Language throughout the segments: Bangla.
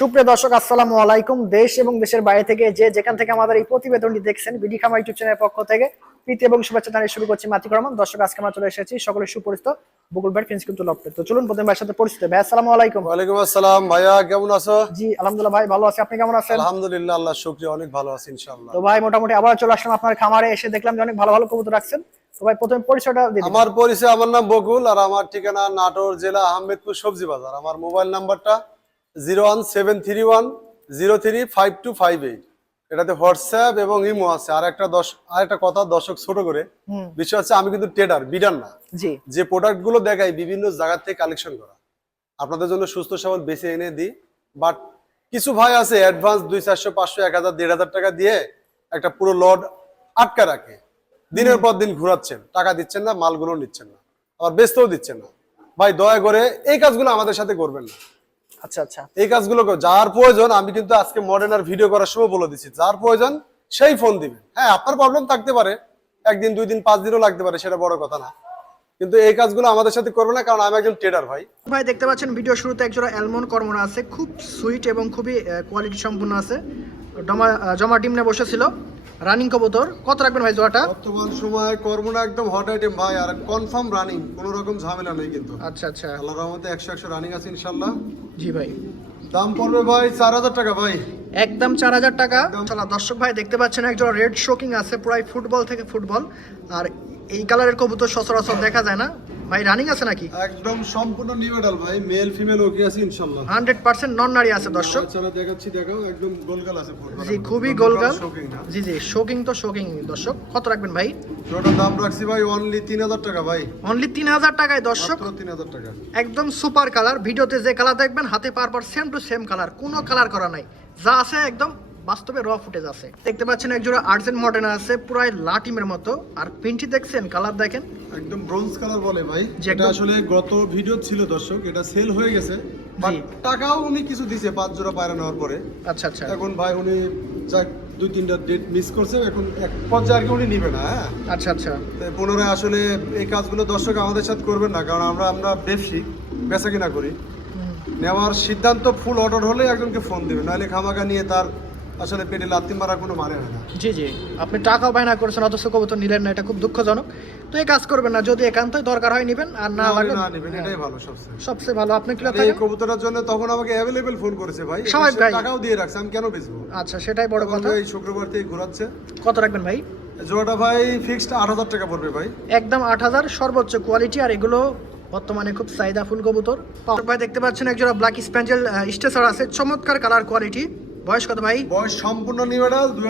সুপ্রিয় দর্শক আসসালামু আলাইকুম। দেশ এবং দেশের বাইরে থেকে যে যেখান থেকে আমাদের এই প্রতিবেদনটি দেখছেন বিডি খামা ইউটিউব চ্যানেলের পক্ষ থেকে প্রীতি এবং শুভেচ্ছা জানিয়ে শুরু করছি মাতি রহমান। দর্শক আজকে আমরা চলে এসেছি সকলের সুপরিচিত বকুল ভাই ফিন্স কিন্তু লপটে তো। চলুন প্রথমে ভাইয়ের সাথে পরিচিত। ভাই আসসালামু আলাইকুম। ওয়ালাইকুম আসসালাম। ভাইয়া কেমন আছো? জি আলহামদুলিল্লাহ ভাই ভালো আছি। আপনি কেমন আছেন? আলহামদুলিল্লাহ আল্লাহ শুক্রিয়া অনেক ভালো আছি ইনশাআল্লাহ। তো ভাই মোটামুটি আবার চলে আসলাম আপনার খামারে এসে দেখলাম যে অনেক ভালো ভালো কবুতর রাখছেন। তো ভাই প্রথমে পরিচয়টা দিন। আমার পরিচয় আমার নাম বকুল আর আমার ঠিকানা নাটোর জেলা আহমেদপুর সবজি বাজার। আমার মোবাইল নাম্বারটা zero one seven three one zero three five two five eight এটাতে হোয়াটসঅ্যাপ এবং ইমো আছে। আর একটা দশ আর একটা কথা দর্শক ছোট করে। বিষয় হচ্ছে আমি কিন্তু ট্রেডার বিডার না। যে প্রোডাক্টগুলো দেখাই বিভিন্ন জায়গা থেকে কালেকশন করা। আপনাদের জন্য সুস্থ সবল বেছে এনে দিই। বাট কিছু ভাই আছে অ্যাডভান্স দুই চারশো পাঁচশো এক হাজার দেড় হাজার টাকা দিয়ে একটা পুরো লড আটকা রাখে। দিনের পর দিন ঘুরাচ্ছেন। টাকা দিচ্ছেন না মালগুলো নিচ্ছেন না। আবার বেচতেও দিচ্ছেন না। ভাই দয়া করে এই কাজগুলো আমাদের সাথে করবেন না। আচ্ছা আচ্ছা। এই কাজগুলো যার প্রয়োজন আমি কিন্তু আজকে মডার্ন আর ভিডিও করার সময় বলে দিচ্ছি। যার প্রয়োজন সেই ফোন দিবেন হ্যাঁ আপনার প্রবলেম থাকতে পারে। একদিন দুই দিন পাঁচ দিনও লাগতে পারে সেটা বড় কথা না। কিন্তু এই কাজগুলো আমাদের সাথে করবে না কারণ আমি একজন ট্রেডার ভাই। ভাই দেখতে পাচ্ছেন ভিডিও শুরুতে একজোড়া অ্যালমন্ড কর্মরা আছে। খুব সুইট এবং খুবই কোয়ালিটি সম্পূর্ণ আছে। জমা জমা ডিমনে বসেছিল। রানিং কবুতর কত রাখবেন ভাই জোড়াটা? বর্তমান সময় কর্মনা একদম হট আইটেম ভাই আর কনফার্ম রানিং কোনো রকম ঝামেলা নেই কিন্তু। আচ্ছা আচ্ছা। আল্লাহ রহমতে একশো একশো রানিং আছে ইনশাল্লাহ জি ভাই। দাম পড়বে ভাই চার হাজার টাকা ভাই। একদম চার হাজার টাকা। দর্শক ভাই দেখতে পাচ্ছেন একজোড়া রেড শোকিং আছে প্রায় ফুটবল থেকে ফুটবল। আর এই কালারের কবুতর সচরাচর দেখা যায় না। ভাই রানিং আছে নাকি? একদম সম্পূর্ণ নিউ ভাই মেল ফিমেল ওকে আছে হান্ড্রেড পার্সেন্ট নন নারী আছে দর্শক। বাচ্চারা দেখাচ্ছি দেখাও একদম গোলগাল আছে ফুটবল জি খুবই গোলগাল জি জি শোকিং তো শোকিং দর্শক। কত রাখবেন ভাই? ওটার দাম রাখছি ভাই অনলি তিন হাজার টাকা ভাই। অনলি তিন হাজার টাকায় দর্শক। মাত্র তিন হাজার টাকা। একদম সুপার কালার ভিডিওতে যে কালার দেখবেন হাতে পার পার সেম টু সেম কালার কোনো কালার করা নাই। যা আছে একদম বাস্তবে র ফুটেজ আছে। দেখতে পাচ্ছেন একজোড়া আর্টসেন মডেল আছে পুরাই লাটিমের মতো। আর প্রিন্টটি দেখছেন কালার দেখেন। একদম ব্রোঞ্জ কালার বলে ভাই। যেটা আসলে গত ভিডিও ছিল দর্শক এটা সেল হয়ে গেছে। বাট টাকাও উনি কিছু দিছে পাঁচ জোড়া পায়রা নেওয়ার পরে। আচ্ছা আচ্ছা। এখন ভাই উনি যাক দুই তিনটা ডেট মিস করছে এখন এক পর্যায়ে আর কি উনি নিবে না হ্যাঁ? আচ্ছা আচ্ছা। পুনরায় আসলে এই কাজগুলো দর্শক আমাদের সাথে করবেন না কারণ আমরা আমরা ব্যবসায়িক বেচা কিনা করি। নেওয়ার সিদ্ধান্ত ফুল অর্ডার হলে একজনকে ফোন দিবেন নাহলে খামাকা নিয়ে তার আসলে পেটে লাত্তি মারা কোনো মানে হয় না। জি জি। আপনি টাকাও বায়না করেছেন অথচ কবুতর নিলেন না এটা খুব দুঃখজনক। তো এই কাজ করবেন না যদি একান্তই দরকার হয় নিবেন আর না লাগলে না নিবেন এটাই ভালো সবচেয়ে। সবচেয়ে ভালো। আপনি কি এই কবুতরের জন্য তখন আমাকে অ্যাভেলেবেল ফোন করেছে ভাই। একুশশো ভাই। টাকাও দিয়ে রাখছে আমি কেন বেচবো? আচ্ছা সেটাই বড় কথা। এই শুক্রবার থেকে ঘোরাচ্ছে। কত রাখবেন ভাই? জোড়াটা ভাই ফিক্সড আট হাজার টাকা পড়বে ভাই। একদম আট হাজার সর্বোচ্চ কোয়ালিটি আর এগুলো বর্তমানে খুব চাহিদা ফুল কবুতর। ভাই দেখতে পাচ্ছেন একজোড়া ব্ল্যাক স্প্যাঞ্জেল স্টেসার আছে। চমৎকার কালার কোয়ালিটি বয়স কত ভাই? বয়স সম্পূর্ণ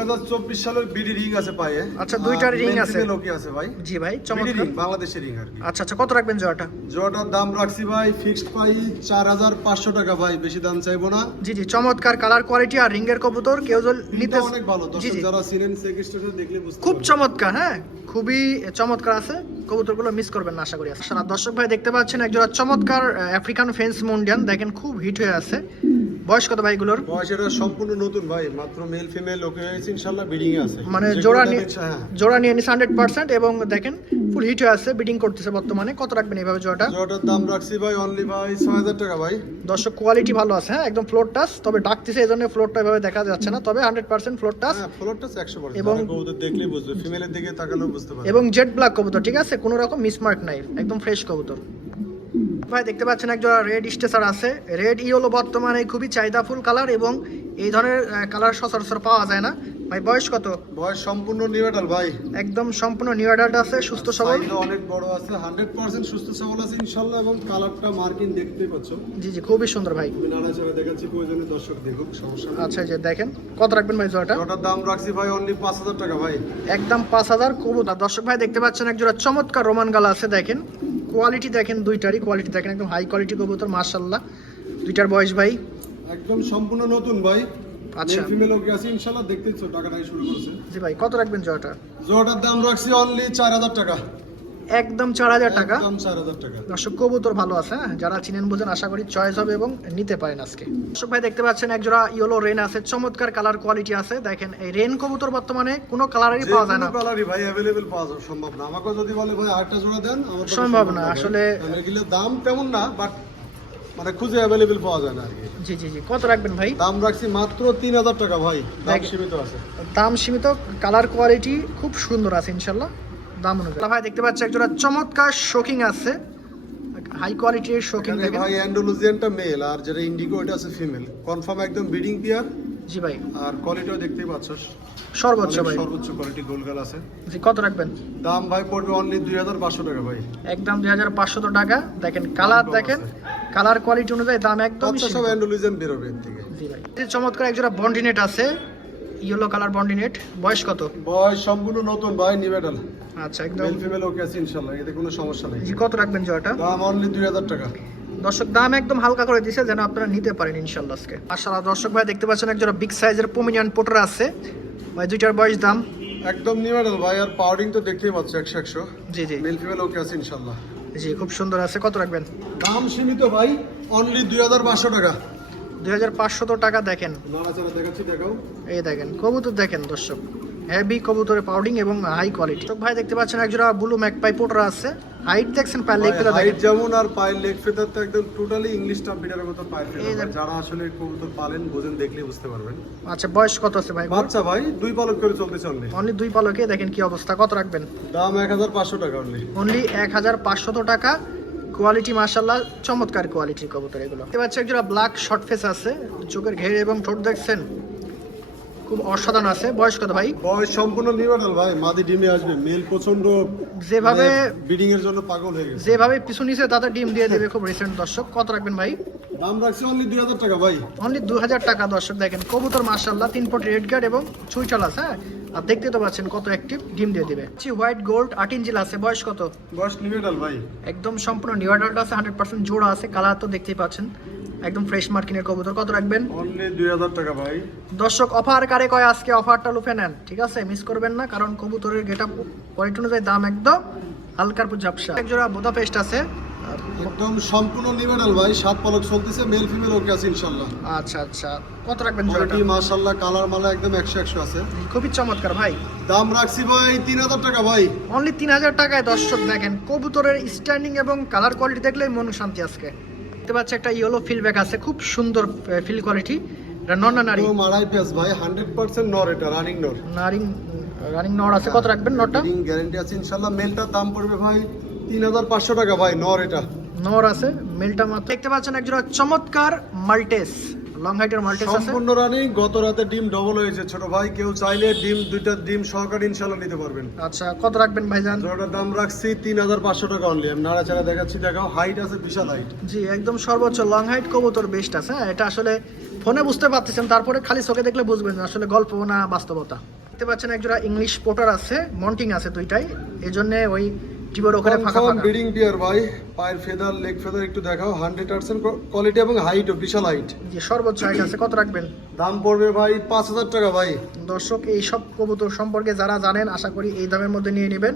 হাজার চব্বিশ সালের বিডি রিং আছে পায়ে। আচ্ছা, দুইটার ring আছে। লোকে আছে ভাই। জি ভাই চমৎকার। রিং বাংলাদেশের রিং আর কি। আচ্ছা আচ্ছা কত রাখবেন জোড়াটা? জোড়াটার দাম রাখছি ভাই ফিক্সড পাই চার হাজার পাঁচশো টাকা ভাই বেশি দাম চাইব না। জি জি চমৎকার কালার কোয়ালিটি আর রিঙ্গের কবুতর কেউ যদি নিতে অনেক ভালো দর্শক যারা ছিলেন সেকেস্টেশন দেখলে বুঝতে খুব চমৎকার হ্যাঁ খুবই চমৎকার আছে কবুতরগুলো মিস করবেন না আশা করি। সারা দর্শক ভাই দেখতে পাচ্ছেন একজোড়া চমৎকার আফ্রিকান ফেন্স মুন্ডিয়ান দেখেন খুব হিট হয়ে আছে। বয়স কত ভাই এগুলোর বয়স এটা সম্পূর্ণ নতুন ভাই মাত্র মেল ফিমেল ওকে হয়েছে ইনশাল্লাহ বিডিং এ আছে। মানে জোড়া নিয়ে হ্যাঁ। জোড়া নিয়ে হান্ড্রেড পার্সেন্ট এবং দেখেন ফুল হিট হয়ে আছে বিডিং করতেছে বর্তমানে। কত রাখবেন এইভাবে জোড়াটা? জোড়াটার দাম রাখছি ভাই অনলি ভাই ছয় হাজার টাকা ভাই। দর্শক কোয়ালিটি ভালো আছে হ্যাঁ? একদম ফ্লোর টাচ তবে ডাকতেছে এই জন্য ফ্লোরটা এভাবে দেখা যাচ্ছে না। তবে হান্ড্রেড পার্সেন্ট ফ্লোর টাচ হ্যাঁ একশো পার্সেন্ট এবং- এবং কবুতর দেখলেই বুঝবে ফিমেলের দিকে তাকালেও বুঝতে পারবে। এবং জেড ব্ল্যাক কবুতর ঠিক আছে? কোনো রকম মিসমার্ক নাই একদম ফ্রেশ কবুতর। ভাই দেখতে পাচ্ছেন একজোড়া রেড স্টেসার আছে। রেড ইয়েলো বর্তমানে খুবই চাহিদা ফুল কালার এবং এই ধরনের কালার সচরাচর পাওয়া যায় না। ভাই বয়স কত? বয়স সম্পূর্ণ নিউডাল ভাই। একদম সম্পূর্ণ নিউ অ্যাডাল্ট আছে সুস্থ সবল। অনেক বড় আছে হান্ড্রেড পার্সেন্ট সুস্থ সবল আছে ইনশাল্লাহ এবং কালারটা মার্কিং দেখতেই পাচ্ছ। জি জি খুবই সুন্দর ভাই। আমি নাড়াচাড়া দেখাচ্ছি প্রয়োজনে দর্শক দেখুক সমস্যা নেই। আচ্ছা যে দেখেন কত রাখবেন ভাই জোড়াটা? ওটার দাম রাখছি ভাই অনলি পাঁচ হাজার টাকা ভাই। একদম পাঁচ হাজার কবুতর। দর্শক ভাই দেখতে পাচ্ছেন একজোড়া চমৎকার রোমান গালা আছে দেখেন। কোয়ালিটি দেখেন দুইটারই কোয়ালিটি দেখেন একদম হাই কোয়ালিটি কবুতর মার্শাল্লাহ দুইটার বয়স ভাই? একদম সম্পূর্ণ নতুন ভাই। আচ্ছা। ফিমেল ওকে আছে ইনশাল্লাহ দেখতেছো টাকাটাই শুরু করছে। জি ভাই কত রাখবেন জোড়াটা জোড়াটার দাম রাখছি অনলি চার হাজার টাকা। একদম চার হাজার টাকা। দর্শক কবুতর ভালো আছে হ্যাঁ? যারা চিনেন বোঝেন আশা করি চয়েস হবে এবং নিতে পারেন আজকে। দর্শক ভাই দেখতে পাচ্ছেন একজোড়া ইয়েলো রেন আছে চমৎকার কালার কোয়ালিটি আছে। দেখেন এই রেন কবুতর বর্তমানে কোনো কালারেরই পাওয়া যায় না। কালারই ভাই অ্যাভেলেবেল পাওয়া যাবে সম্ভব না। আমাকে যদি বলে ভাই আটটা জোড়া দেন আমার সম্ভব না, আসলে- এগুলো দাম তেমন না বাট মানে খুঁজে অ্যাভেলেবেল পাওয়া যায় না জি জি জি। কত রাখবেন ভাই? দাম রাখছি মাত্র তিন হাজার টাকা ভাই। দাম সীমিত আছে। দাম সীমিত কালার কোয়ালিটি খুব সুন্দর আছে ইনশাল্লাহ। দাম অনুযায়ী। ভাই দেখতে পাচ্ছি একজোড়া চমৎকার শোকিং আছে। হাই কোয়ালিটির শোকিং দেখেন। ভাই অ্যান্ডোলুজিয়ানটা মেল আর যেটা ইন্ডিগো এটা আছে ফিমেল কনফার্ম একদম ব্রিডিং পেয়ার জি ভাই। আর কোয়ালিটিও দেখতেই পাচ্ছ। সর্বোচ্চ ভাই। সর্বোচ্চ কোয়ালিটি গোলগাল আছে। জি কত রাখবেন? দাম ভাই পড়বে অনলি দুই হাজার পাঁচশো টাকা ভাই। একদম দুই হাজার পাঁচশত টাকা। দেখেন কালার দেখেন। কালার কোয়ালিটি অনুযায়ী দাম একদম বাচ্চা সব অ্যান্ডোলুজিয়ান বেরোবে এর থেকে। জি ভাই। চমৎকার একজোড়া বন্ডিনেট আছে। ইয়েলো কালার বন্ডিনেট বয়স কত? বয়স সম্পূর্ণ নতুন ভাই নিবেডাল আচ্ছা একদম। মেল ফিমেল ওকে আছে ইনশাল্লাহ এতে কোনো সমস্যা নেই। জি কত রাখবেন জয়টা দাম অনলি দুই হাজার টাকা। দর্শক দাম একদম হালকা করে দিছে যেন আপনারা নিতে পারেন ইনশাল্লাহ আজকে। মাশাআল্লাহ দর্শক ভাই দেখতে পাচ্ছেন একজন বিগ সাইজের পোমিনিয়ান পোটার আছে। ভাই দুইটার বয়স দাম? একদম নিবেডাল ভাই আর পাউডিং তো দেখতেই পাচ্ছ একশো একশো। জি জি। মেল ফিমেল ওকে আছে ইনশাল্লাহ। জি খুব সুন্দর আছে কত রাখবেন? দাম সীমিত ভাই অনলি দুই হাজার পাঁচশো টাকা। দুই হাজার পাঁচশত টাকা দেখেন। এই দেখেন কবুতর দেখেন দর্শক। হেভি কবুতরের পাউডিং এবং হাই কোয়ালিটি দর্শক ভাই দেখতে পাচ্ছেন একজোড়া ব্লু ম্যাকপাই পোটার আছে। হাইট দেখছেন পায়ের লেগ পেতে হাইট যেমন আর পায়ের লেগ ফেদার তো একদম টোটালি ইংলিশ টাপ বিটারের মতো পায়ের ফেদার। যারা আসলে কবুতর পালেন বোঝেন দেখলে বুঝতে পারবেন। আচ্ছা বয়স কত আছে ভাই? বাচ্চা ভাই দুই পালক করে চলতেছে অনলি অনলি দুই পালকে দেখেন কি অবস্থা কত রাখবেন? দাম এক হাজার পাঁচশো টাকা অনলি অনলি এক হাজার পাঁচশত টাকা। কোয়ালিটি মার্শাল্লাহ চমৎকার কোয়ালিটির কবুতর এগুলো। দেখতে পাচ্ছি একজোড়া ব্ল্যাক শর্ট ফেস আছে চোখের ঘের এবং ঠোঁট দেখছেন খুব অসাধারণ আছে। বয়স কত ভাই? বয়স সম্পূর্ণ নিউডাল ভাই মাদি ডিমে আসবে মেল প্রচণ্ড যেভাবে ব্রিডিং এর জন্য পাগল হয়ে গেছে। যেভাবে পিছু নিচে তাদের ডিম দিয়ে দেবে খুব রিসেন্ট দর্শক। কত রাখবেন ভাই? দাম রাখছি অনলি দুই হাজার টাকা ভাই। অনলি দু হাজার টাকা দর্শক। দেখেন কবুতর মার্শাল্লাহ তিন ফুট রেড গার্ড এবং চুইটাল আছে হ্যাঁ? আর দেখতে তো পাচ্ছেন কত অ্যাক্টিভ ডিম দিয়ে দিবে। হোয়াইট গোল্ড আট ইঞ্চিল আছে বয়স কত? বয়স নিউডাল ভাই। একদম সম্পূর্ণ নিউ অ্যাডাল্ট আছে হান্ড্রেড পার্সেন্ট জোড়া আছে কালার তো দেখতেই পাচ্ছেন। একদম ফ্রেশ মার্কিনের কবুতর কত রাখবেন? অনলি দুই হাজার টাকা ভাই। দর্শক অফার কারে কয় আজকে? অফারটা লুফে নেন ঠিক আছে? মিস করবেন না কারণ কবুতরের গেট কোয়ালিটি অনুযায়ী দাম একদম হালকার পর ঝাপসা। এক জোড়া বোদা পেস্ট আছে একদম সম্পূর্ণ নিউডাল ভাই। সাত পালক চলতেছে মেল ফিমেল ওকে আছে ইনশাল্লাহ। আচ্ছা আচ্ছা। কত রাখবেন জোড়াটা? মাশাল্লাহ কালার মালা একদম একশো একশো আছে। খুবই চমৎকার ভাই। দাম রাখছি ভাই তিন হাজার টাকা ভাই। অনলি তিন হাজার টাকায় দর্শক দেখেন কবুতরের স্ট্যান্ডিং এবং কালার কোয়ালিটি দেখলে মন শান্তি আজকে। দেখতে পাচ্ছি একটা ইয়েলো ফিলব্যাক আছে খুব সুন্দর ফিল কোয়ালিটি এটা নন না নারী? আড়াই পেঁয়াজ ভাই হান্ড্রেড পার্সেন্ট নর এটা রানিং নর। নারিং রানিং নর আছে কত রাখবেন নরটা? গ্যারেন্টি আছে ইনশাল্লাহ মেলটার দাম পড়বে ভাই তিন হাজার পাঁচশো টাকা ভাই নর এটা। নর আছে মেলটা মাত্র। দেখতে পাচ্ছেন একজোড়া চমৎকার মাল্টেস লং হাইটের মাল্টেস আছে। সম্পূর্ণ রানিং গত রাতে ডিম ডবল হয়েছে। ছোট ভাই কেউ চাইলে ডিম দুইটা ডিম সহকারে ইনশাল্লাহ নিতে পারবেন। আচ্ছা কত রাখবেন ভাইজান? জোড়াটার দাম রাখছি তিন হাজার পাঁচশো টাকা অনলি আমি নাড়াচাড়া দেখাচ্ছি দেখাও। হাইট আছে বিশাল হাইট জি একদম সর্বোচ্চ লং হাইট কবুতর বেস্ট আছে হ্যাঁ, এটা আসলে ফোনে বুঝতে পারতেছেন তারপরে খালি চোখে দেখলে বুঝবেন আসলে গল্প না বাস্তবতা। দেখতে পাচ্ছেন একজোড়া ইংলিশ পোটার আছে মন্টিং আছে দুইটাই। এই জন্য ওই টিবোর ওখানে ফাঁকা ফাঁকা। ব্রিডিং বিয়ার ভাই। পায়ের ফেদার লেগ ফেদার একটু দেখাও। হান্ড্রেড পার্সেন্ট কোয়ালিটি এবং হাইটও বিশাল হাইট যে সর্বোচ্চ হাইট আছে কত রাখবেন? দাম পড়বে ভাই পাঁচ হাজার টাকা ভাই। দর্শক এই সব কবুতর সম্পর্কে যারা জানেন আশা করি এই দামের মধ্যে নিয়ে নেবেন।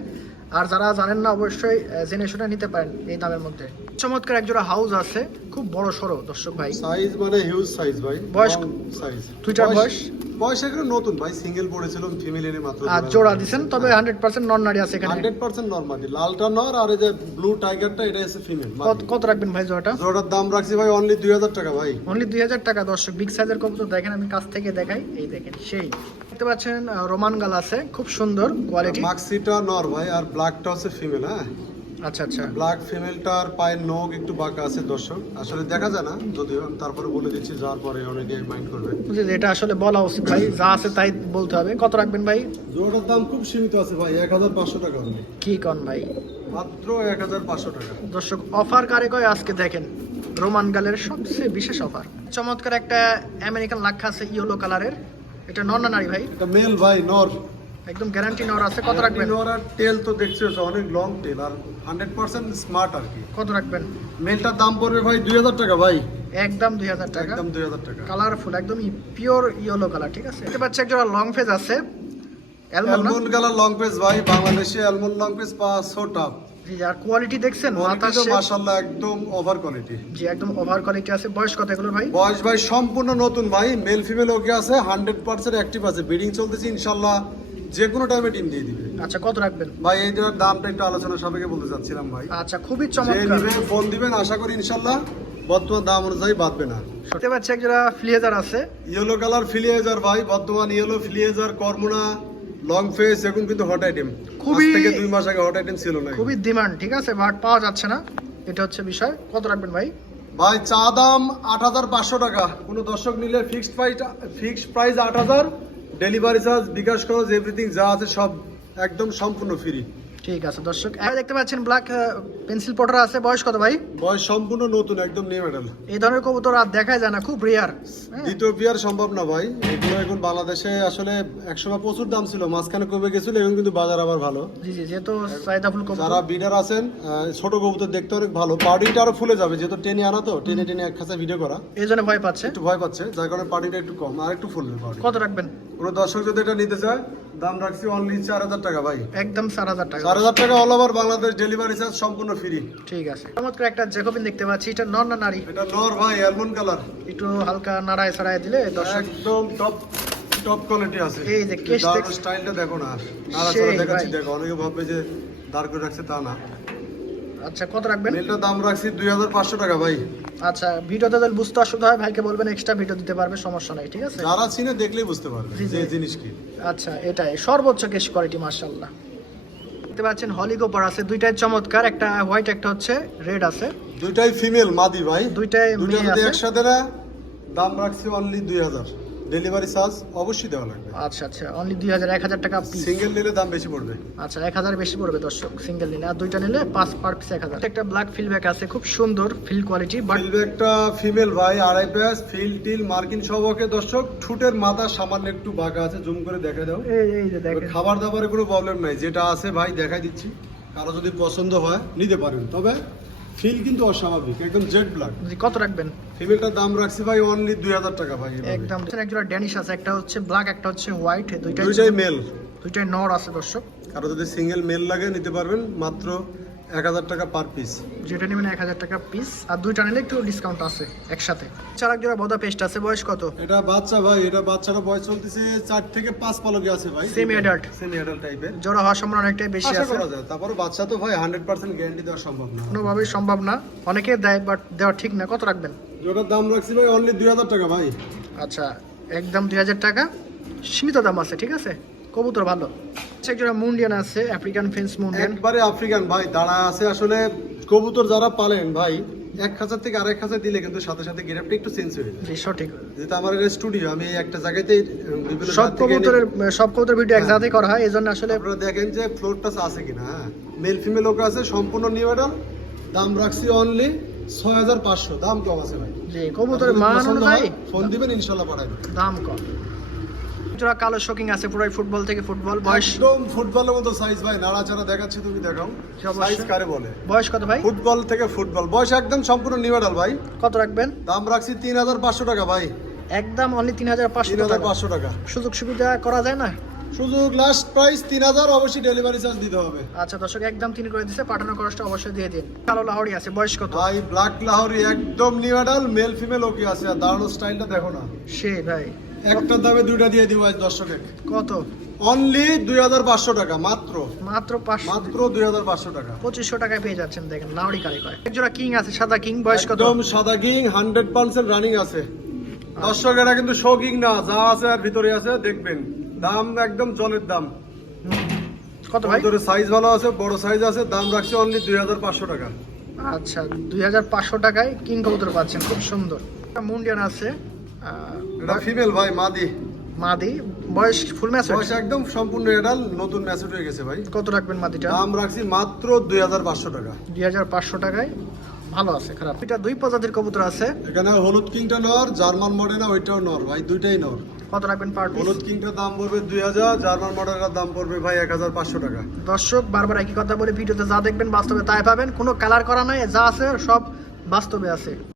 আর যারা জানেন না অবশ্যই জেনে শুনে নিতে পারেন এই দামের মধ্যে। চমৎকার একজোড়া হাউস আছে খুব বড় সড়ো দর্শক ভাই। সাইজ মানে হিউজ সাইজ ভাই বয়স সাইজ দুইটার বয়স? বয়স? এখানে নতুন ভাই সিঙ্গেল পড়েছিল ফিমেল এনে মাত্র আর জোড়া দিছেন তবে হান্ড্রেড পার্সেন্ট নন নারী আছে এখানে। হান্ড্রেড পার্সেন্ট নর্মালি লালটা নর আর এই যে ব্লু টাইগারটা এটা হচ্ছে ফিমেল কত- কত রাখবেন ভাই জোড়াটা? জোড়ার দাম রাখছি ভাই অনলি দুই হাজার টাকা ভাই। অনলি দুই হাজার টাকা দর্শক বিগ সাইজের কবুতর দেখেন আমি কাছ থেকে দেখাই এই দেখেন সেই। দেখতে পাচ্ছেন রোমান গাল আছে খুব সুন্দর কোয়ালিটি মাক্সিটা নর ভাই আর ব্ল্যাকটা হচ্ছে ফিমেল হ্যাঁ? আচ্ছা আচ্ছা। ব্ল্যাক ফিমেলটার পায়ের নখ একটু বাঁকা আছে দর্শক। আসলে দেখা যায় না যদিও তারপরে বলে দিচ্ছি যাওয়ার পরে অনেকে মাইন্ড করবে। বুঝলি এটা আসলে বলা উচিত ভাই যা আছে তাই বলতে হবে। কত রাখবেন ভাই? জোড়াটার দাম খুব সীমিত আছে ভাই এক হাজার পাঁচশো টাকা কি কন ভাই? মাত্র এক হাজার পাঁচশো টাকা। দর্শক অফার কারে কয় আজকে দেখেন? রোমান গালের সবচেয়ে বিশেষ অফার চমৎকার একটা আমেরিকান লাক্ষা আছে ইয়েলো কালারের এটা নন না নারী ভাই? এটা মেল ভাই নর। একদম গ্যারান্টি নর আছে। কত রাখবেন? নর আর টেল তো দেখছ অনেক লং টেল আর হান্ড্রেড পার্সেন্ট স্মার্ট আর কি। কত রাখবেন? মেলটার দাম পড়বে ভাই দুই হাজার টাকা ভাই। একদম দুই হাজার টাকা। একদম দুই হাজার টাকা। কালারফুল একদম পিওর ইয়েলো কালার ঠিক আছে? দেখতে পাচ্ছি একটা লং ফেজ আছে। অ্যালমন্ড কালার লং পেজ ভাই বাংলাদেশে অ্যালমন্ড লং পেজ পাঁচশো টাপ জি আর কোয়ালিটি দেখছেন মাথা তো মাশাআল্লাহ একদম ওভার কোয়ালিটি জি একদম ওভার কোয়ালিটি আছে। বয়স কত এগুলো ভাই? বয়স ভাই সম্পূর্ণ নতুন ভাই মেল ফিমেল ওকে আছে হান্ড্রেড পার্সেন্ট অ্যাক্টিভ আছে। ব্রিডিং চলতেছে ইনশাল্লাহ যে কোনো টাইমে টিম দিয়ে দিবে। আচ্ছা কত রাখবেন? ভাই এইটার দামটা একটু আলোচনা সাপেক্ষে বলতে চাচ্ছিলাম ভাই। আচ্ছা খুবই চমৎকার। ফোন দিবেন আশা করি ইনশাল্লাহ বর্তমান দাম অনুযায়ী বাঁধবে না। দেখতে পাচ্ছি একজোড়া ফ্লিয়েজার আছে। ইয়েলো কালার ফিলিয়েজার ভাই বর্তমান ইয়েলো ফিলিয়েজার কর্মনা লং ফেস এখন কিন্তু হট আইটেম খুবই- থেকে দুই মাস আগে হট আইটেম ছিল না খুবই ডিমান্ড ঠিক আছে? বাট পাওয়া যাচ্ছে না। এটা হচ্ছে বিষয়। কত রাখবেন ভাই? ভাই চা দাম আট হাজার পাঁচশো টাকা। কোনো দর্শক নিলে ফিক্সড প্রাইস ফিক্সড প্রাইস আট হাজার। ডেলিভারি চার্জ বিকাশ খরচ এভরিথিং যা আছে সব একদম সম্পূর্ণ ফ্রি ঠিক আছে দর্শক। আর দেখতে পাচ্ছেন ব্ল্যাক পেন্সিল পটার আছে। বয়স কত ভাই? বয়স সম্পূর্ণ নতুন একদম নিউ মডেল এই ধরনের কবুতর আর দেখাই যায় না খুব রেয়ার দ্বিতীয় বিয়ার সম্ভব না ভাই। এগুলো এখন বাংলাদেশে আসলে একসময় প্রচুর দাম ছিল মাঝখানে কমে গেছিল এখন কিন্তু বাজার আবার ভালো। জি জি যেহেতু যারা কবুতর। বিডার আছেন ছোট কবুতর দেখতে অনেক ভালো। পার্টিটা আরও ফুলে যাবে যেহেতু টেনে আনা তো টেনে টেনে এক খাঁচা ভিডিও করা। এই জন্য ভয় পাচ্ছে। একটু ভয় পাচ্ছে যার কারণে পার্টিটা একটু কম আর একটু ফুলবে কত রাখবেন? কোনো দর্শক যদি এটা নিতে চায় দাম রাখছি অনলি চার হাজার টাকা ভাই। একদম চার হাজার টাকা। চার হাজার টাকা all over Bangladesh delivery charge সম্পূর্ণ ফ্রি ঠিক আছে। চমৎকার একটা জ্যাকোবিন দেখতে পাচ্ছি এটা নর না নারী? এটা নর ভাই অ্যালমন্ড কালার একটু হালকা নাড়ায় ছাড়াই দিলে দর্শক একদম টপ টপ কোয়ালিটি আছে। এই যে দেখ- স্টাইলটা দেখো না। সেই দেখাচ্ছি দেখো অনেকে ভাববে যে দাঁড় করে রাখছে তা না। আচ্ছা কত রাখবেন? মেলটার দাম রাখছি দুই হাজার পাঁচশো টাকা ভাই। আচ্ছা ভিডিওতে যদি বুঝতে অসুবিধা হয় ভাইকে বলবেন এক্সট্রা ভিডিও দিতে পারবে সমস্যা নাই ঠিক আছে? যারা চিনে দেখলেই বুঝতে পারবে যে। জিনিস কি। আচ্ছা এটাই। সর্বোচ্চ কেশ কোয়ালিটি মার্শাল্লাহ দেখতে পাচ্ছেন হলিগোপার আছে দুইটাই চমৎকার একটা হোয়াইট একটা হচ্ছে রেড আছে। দুইটাই ফিমেল মাদি ভাই। দুইটাই দুইটা যদি একসাথে না দাম রাখছি অনলি দুই হাজার। ডেলিভারি চার্জ অবশ্যই দেওয়া লাগবে। আচ্ছা আচ্ছা অনলি দুই হাজার এক হাজার টাকা সিঙ্গেল নিলে দাম বেশি পড়বে। আচ্ছা এক হাজার বেশি পড়বে দর্শক সিঙ্গেল নিলে। আর দুইটা নিলে পাঁচ পার পিস এক হাজার। একটা ব্ল্যাক ফিলব্যাক আছে খুব সুন্দর ফিল কোয়ালিটি একটা ফিমেল ভাই আড়াই প্যাস ফিল টিল মার্কিন সবকে দর্শক ঠুটের মাথা সামান্য একটু বাঁকা আছে জুম করে দেখা দাও। এই এই যে দেখেন। খাবার দাবারে কোনো প্রবলেম নাই যেটা আছে ভাই দেখাই দিচ্ছি। কারও যদি পছন্দ হয় নিতে পারেন। তবে ফিল কিন্তু অস্বাভাবিক একদম জেড ব্ল্যাক জি, কত রাখবেন? ফিমেলটার দাম রাখছি ভাই অনলি দুই হাজার টাকা ভাই একদম একদম একজোড়া ড্যানিশ আছে একটা হচ্ছে ব্ল্যাক একটা হচ্ছে হোয়াইট দুইটাই দুইটাই মেল দুইটাই নর আছে দর্শক। কারও যদি সিঙ্গেল মেল লাগে নিতে পারবেন। মাত্র এক হাজার টাকা পার পিস যেটা নেবেন এক হাজার টাকা পিস আর দুইটা নিলে একটু ডিসকাউন্ট আছে একসাথে। চার এক জোড়া বদা পেস্ট আছে বয়স কত? এটা বাচ্চা ভাই এটা বাচ্চারা বয়স চলতেছে চার থেকে পাঁচ পালকে আছে ভাই। Semi adult। সেমি অ্যাডাল্ট টাইপের জোড়া হওয়ার সম্ভাবনা অনেকটাই বেশি আছে। করা যায়। তারপরে বাচ্চা তো ভাই হান্ড্রেড পার্সেন্ট গ্যারান্টি দেওয়া সম্ভব না। কোনোভাবেই সম্ভব না। অনেকে দেয় বাট দেওয়া ঠিক না। কত রাখবেন? যেটার দাম রাখছি ভাই অনলি দুই হাজার টাকা ভাই। আচ্ছা একদম দুই হাজার টাকা। সীমিত দাম আছে ঠিক আছে? কবুতর ভালো। একজোড়া মুন্ডিয়ান আছে আফ্রিকান ফেন্স মুন্ডিয়ান। একবারে আফ্রিকান ভাই দাঁড়া আছে আসলে কবুতর যারা পালেন ভাই এক খাঁচার থেকে আরেক খাঁচা দিলে কিন্তু সাথে সাথে গেরাপটা একটু চেঞ্জ হয়ে যায়। সঠিক। যেহেতু আমার এটা স্টুডিও আমি একটা জায়গাতেই বিভিন্ন সব কবুতরের সব কবুতর ভিডিও এক হ্যাঁ। জায়গাতেই করা হয় এই জন্য আসলে আপনারা দেখেন যে ফ্লোরটা আছে কিনা হ্যাঁ। মেল ফিমেল ওকে আছে সম্পূর্ণ নিউ মডেল দাম রাখছি অনলি ছয় হাজার পাঁচশো দাম কম আছে ভাই। কবুতরের মান অনুযায়ী ফোন দিবেন ইনশাল্লাহ পাঠাই দাম কম। জোড়া কালো শোকিং আছে পুরো ফুটবল থেকে ফুটবল। বয়স? একদম ফুটবলের মতো সাইজ ভাই নাড়াচাড়া দেখাচ্ছি তুমি দেখাও। সাইজ কারে বলে? বয়স কত ভাই? ফুটবল থেকে ফুটবল। বয়স একদম সম্পূর্ণ নিউ মডেল ভাই। কত রাখবেন? দাম রাখছি তিন হাজার পাঁচশো টাকা ভাই। একদম অনলি তিন হাজার পাঁচশো পাঁচশো টাকা। সুযোগ সুবিধা করা যায় না? সুযোগ লাস্ট প্রাইস তিন হাজার অবশ্যই ডেলিভারি চার্জ দিতে হবে। আচ্ছা দর্শক একদম তিন করে দিচ্ছে পাঠানোর খরচটা অবশ্যই দিয়ে দিন। কালো লাহড়ি আছে বয়স কত? ভাই ব্ল্যাক লাহোরি একদম নিউ মেল ফিমেল ওকে আছে। আর দাঁড়ানোর স্টাইলটা দেখো না। সে ভাই। একটা দামে দুইটা দিয়ে দিব আজ দর্শকের। কত? অনলি দুই হাজার পাঁচশো টাকা মাত্র। মাত্র পাঁচশো। মাত্র দুই হাজার পাঁচশো টাকা। পঁচিশশো টাকায় পেয়ে যাচ্ছেন দেখেন লাহড়ি কারি করে একজোড়া কিং আছে সাদা কিং বয়স কত? একদম সাদা কিং হান্ড্রেড পার্সেন্ট রানিং আছে। দর্শক এটা কিন্তু শো কিং না যা আছে আর ভিতরে আছে দেখবেন। দাম একদম জলের দাম। কত ভাই? ভিতরে সাইজ ভালো আছে বড় সাইজ আছে দাম রাখছি অনলি দুই হাজার পাঁচশো টাকা। আচ্ছা দুই হাজার পাঁচশো টাকায় কিং কবুতর পাচ্ছেন খুব সুন্দর। মুন্ডিয়ান আছে এটা ফিমেল ভাই মাদি। মাদি? বয়স ফুল ম্যাচ বয়স একদম সম্পূর্ণ এডাল নতুন ম্যাচুড হয়ে গেছে ভাই। কত রাখবেন মাদিটা? দাম রাখছি মাত্র দুই হাজার পাঁচশো টাকা। দুই হাজার পাঁচশো টাকায়? ভালো আছে খারাপ। এটা দুই প্রজাতির কবুতর আছে। এখানে হলুদ কিংটা নর জার্মান মডেল ওইটাও নর ভাই দুইটাই নর। কত রাখবেন পার হলুদ কিংটার দাম পড়বে দুই হাজার জার্মান মডেলের দাম পড়বে ভাই এক হাজার পাঁচশো টাকা। দর্শক বারবার একই কথা বলে ভিডিওতে যা দেখবেন বাস্তবে তাই পাবেন। কোনো কালার করা নাই যা আছে সব বাস্তবে আছে।